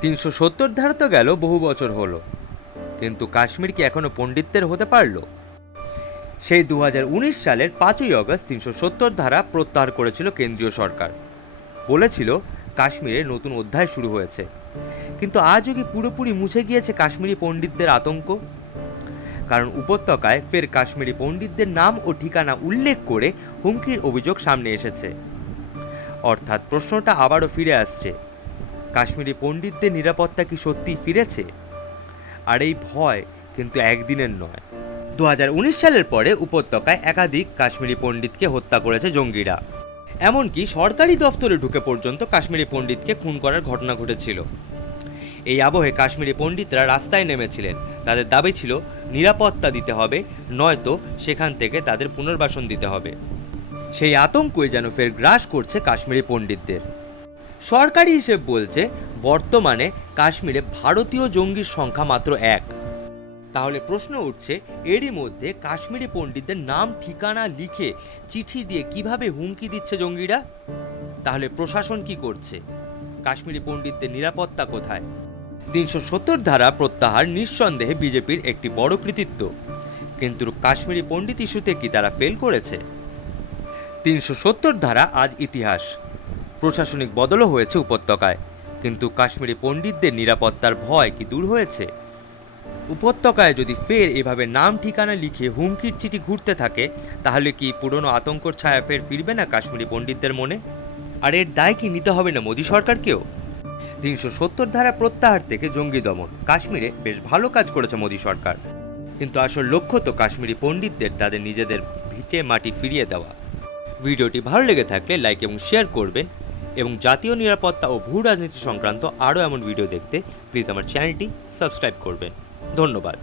370 ধারা তো গেল, বহু বছর হলো, কিন্তু কাশ্মীর কি এখনো পণ্ডিতদের হতে পারলো? সেই 2019 সালের 5ই অগস্ট 370 ধারা প্রত্যাহার করেছিল কেন্দ্রীয় সরকার। বলেছিল কাশ্মীরে নতুন অধ্যায় শুরু হয়েছে। কিন্তু আজও কি পুরোপুরি মুছে গিয়েছে কাশ্মীরি পণ্ডিতদের আতঙ্ক? কারণ উপত্যকায় ফের কাশ্মীরি পণ্ডিতদের নাম ও ঠিকানা উল্লেখ করে হুমকির অভিযোগ সামনে এসেছে। অর্থাৎ প্রশ্নটা আবারও ফিরে আসছে, কাশ্মীরি পণ্ডিতদের নিরাপত্তা কি সত্যিই ফিরেছে? আর এই ভয় কিন্তু একদিনের নয়। 2019 সালের পরে উপত্যকায় একাধিক কাশ্মীরি পণ্ডিতকে হত্যা করেছে জঙ্গিরা। এমনকি সরকারি দফতরে ঢুকে পর্যন্ত কাশ্মীরি পণ্ডিতকে খুন করার ঘটনা ঘটেছিল। এই আবহে কাশ্মীরি পণ্ডিতরা রাস্তায় নেমেছিলেন। তাদের দাবি ছিল নিরাপত্তা দিতে হবে, নয়তো সেখান থেকে তাদের পুনর্বাসন দিতে হবে। সেই আতঙ্কই যেন ফের গ্রাস করছে কাশ্মীরি পণ্ডিতদের। সরকারি হিসেব বলছে বর্তমানে কাশ্মীরে ভারতীয় জঙ্গির সংখ্যা মাত্র 1। তাহলে প্রশ্ন উঠছে, এরই মধ্যে কাশ্মীরি পণ্ডিতদের নাম ঠিকানা লিখে চিঠি দিয়ে কিভাবে হুমকি দিচ্ছে জঙ্গিরা? তাহলে প্রশাসন কি করছে? কাশ্মীরি পণ্ডিতদের নিরাপত্তা কোথায়? 370 ধারা প্রত্যাহার নিঃসন্দেহে বিজেপির একটি বড় কৃতিত্ব, কিন্তু কাশ্মীরি পণ্ডিত ইস্যুতে কি তারা ফেল করেছে? 370 ধারা আজ ইতিহাস। প্রশাসনিক বদলও হয়েছে উপত্যকায়, কিন্তু কাশ্মীরি পণ্ডিতদের নিরাপত্তার ভয় কি দূর হয়েছে? উপত্যকায় যদি ফের এভাবে নাম ঠিকানা লিখে হুমকির চিঠি ঘুরতে থাকে, তাহলে কি পুরনো আতঙ্কর ছায়া ফের ফিরবে না কাশ্মীরি পণ্ডিতদের মনে? আর এর দায় কি নিতে হবে না মোদী সরকারকেও? 370 ধারা প্রত্যাহার থেকে জঙ্গি দমন, কাশ্মীরে বেশ ভালো কাজ করেছে মোদী সরকার, কিন্তু আসল লক্ষ্য তো কাশ্মীরি পণ্ডিতদের তাদের নিজেদের ভিটে মাটি ফিরিয়ে দেওয়া। ভিডিওটি ভালো লেগে থাকলে লাইক এবং শেয়ার করবেন, এবং জাতীয় নিরাপত্তা ও ভূ রাজনীতি সংক্রান্ত আরও এমন ভিডিও দেখতে প্লিজ আমার চ্যানেলটি সাবস্ক্রাইব করবেন। ধন্যবাদ।